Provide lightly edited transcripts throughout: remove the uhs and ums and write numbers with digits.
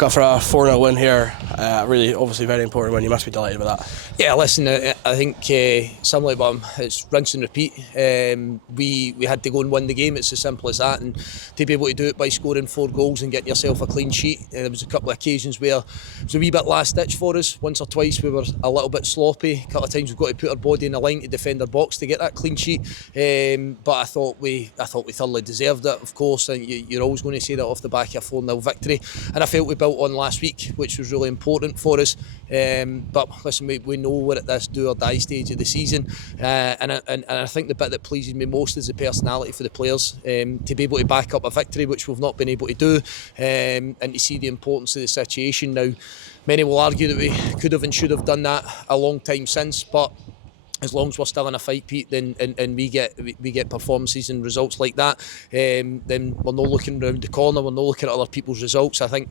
Got for a 4-0 win here. Really, obviously, very important win. You must be delighted with that. Yeah, listen, I think similar to him, it's rinse and repeat. We had to go and win the game. It's as simple as that. And to be able to do it by scoring 4 goals and getting yourself a clean sheet, there was a couple of occasions where it was a wee bit last ditch for us. Once or twice we were a little bit sloppy. A couple of times we've got to put our body in the line to defend our box to get that clean sheet. But I thought we thoroughly deserved it. Of course, and you're always going to say that off the back of a 4-0 victory. And I felt we built on last week, which was really important for us. But listen, we know we're at this do or die stage of the season, and I think the bit that pleases me most is the personality for the players, to be able to back up a victory, which we've not been able to do, and to see the importance of the situation. Now, many will argue that we could have and should have done that a long time since, but as long as we're still in a fight, Pete, then and we get performances and results like that, then we're not looking around the corner, we're not looking at other people's results. I think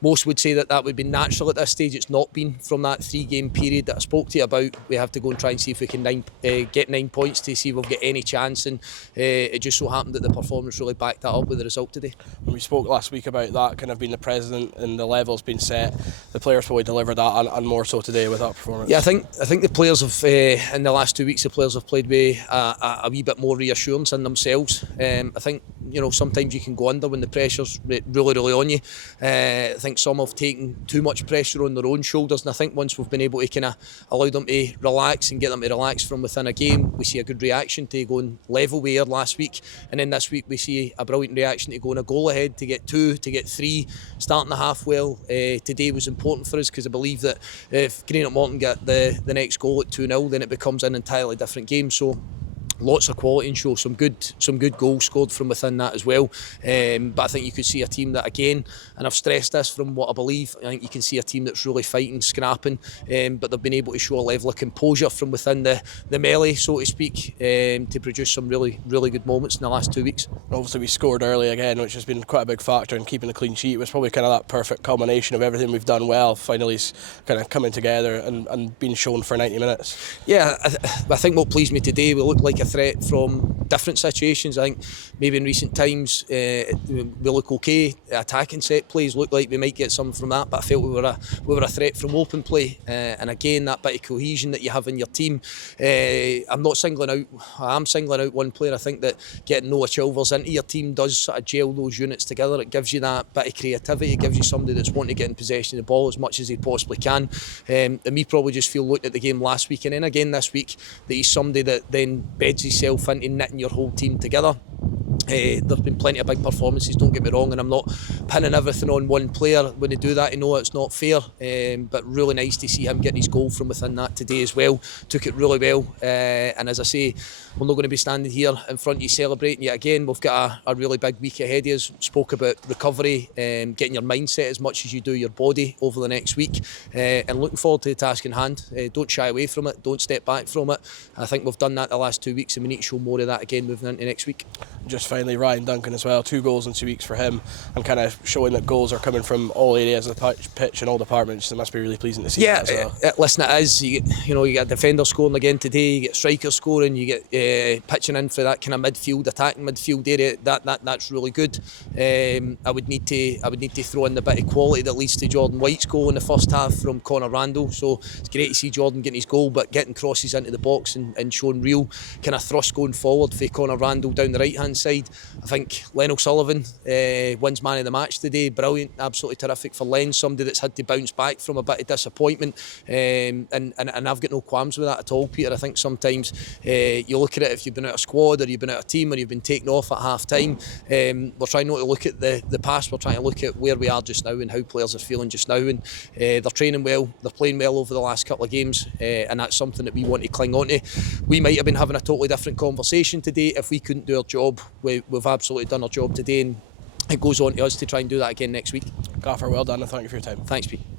most would say that would be natural at this stage. It's not been from that 3-game period that I spoke to you about. We have to go and try and see if we can get 9 points to see if we'll get any chance, and it just so happened that the performance really backed that up with the result today. When we spoke last week about that kind of being the precedent and the levels being set, the players probably delivered that and more so today with that performance. Yeah, I think the players have in the last 2 weeks, the players have played with a wee bit more reassurance in themselves. I think sometimes you can go under when the pressure's really on you. I think some have taken too much pressure on their own shoulders, and I think once we've been able to kind of allow them to relax and get them to relax from within a game, we see a good reaction to going level with last week, and then this week we see a brilliant reaction to going a goal ahead, to get 2, to get 3, starting the half well. Today was important for us because I believe that if Greenock Morton get the next goal at 2-0, then it becomes an entirely different game. So lots of quality and show some good goals scored from within that as well. But I think you could see a team that, again, and I've stressed this from what I believe, I think you can see a team that's really fighting, scrapping, but they've been able to show a level of composure from within the melee, so to speak, to produce some really good moments in the last 2 weeks. Obviously we scored early again, which has been quite a big factor in keeping a clean sheet. It was probably kind of that perfect culmination of everything we've done well, finally kind of coming together and being shown for 90 minutes. Yeah, I think what pleased me today, we looked like a threat from different situations. I think maybe in recent times we look okay. The attacking set plays look like we might get some from that, but I felt we were a threat from open play, and again that bit of cohesion that you have in your team. I am singling out one player. I think that getting Noah Chilvers into your team does sort of gel those units together. It gives you that bit of creativity. It gives you somebody that's wanting to get in possession of the ball as much as he possibly can. And me probably just feel, looking at the game last week and then again this week, that he's somebody that then beds himself into knitting your whole team together. There's been plenty of big performances, don't get me wrong, and I'm not pinning everything on one player. When they do that, I know it's not fair, but really nice to see him getting his goal from within that today as well. Took it really well, and as I say, we're not going to be standing here in front of you celebrating yet again. We've got a really big week ahead of us. Spoke about recovery, getting your mindset as much as you do your body over the next week, and looking forward to the task in hand. Don't shy away from it, don't step back from it. I think we've done that the last 2 weeks, and we need to show more of that again moving into next week. Just finally, Ryan Duncan as well, 2 goals in 2 weeks for him, and kind of showing that goals are coming from all areas of the pitch and all departments. It must be really pleasing to see. Yeah, that as well. Listen, it is. You get defenders scoring again today, you get strikers scoring, you get pitching in for that kind of midfield, attacking midfield area. That's really good. I would need to throw in the bit of quality that leads to Jordan White's goal in the first half from Conor Randall. So it's great to see Jordan getting his goal, but getting crosses into the box and showing real kind of thrust going forward for Conor Randall down the right hand side. I think Len O'Sullivan wins man of the match today. Brilliant, absolutely terrific for Len, somebody that's had to bounce back from a bit of disappointment, and I've got no qualms with that at all, Peter. I think sometimes you look at it, if you've been out of squad or you've been out of team or you've been taken off at half time, we're trying not to look at the past, we're trying to look at where we are just now and how players are feeling just now, and they're training well, they're playing well over the last couple of games, and that's something that we want to cling on to. We might have been having a totally different conversation today if we couldn't do our job. We've absolutely done our job today, and it goes on to us to try and do that again next week. Gaffer, well done, and thank you for your time. Thanks, Pete.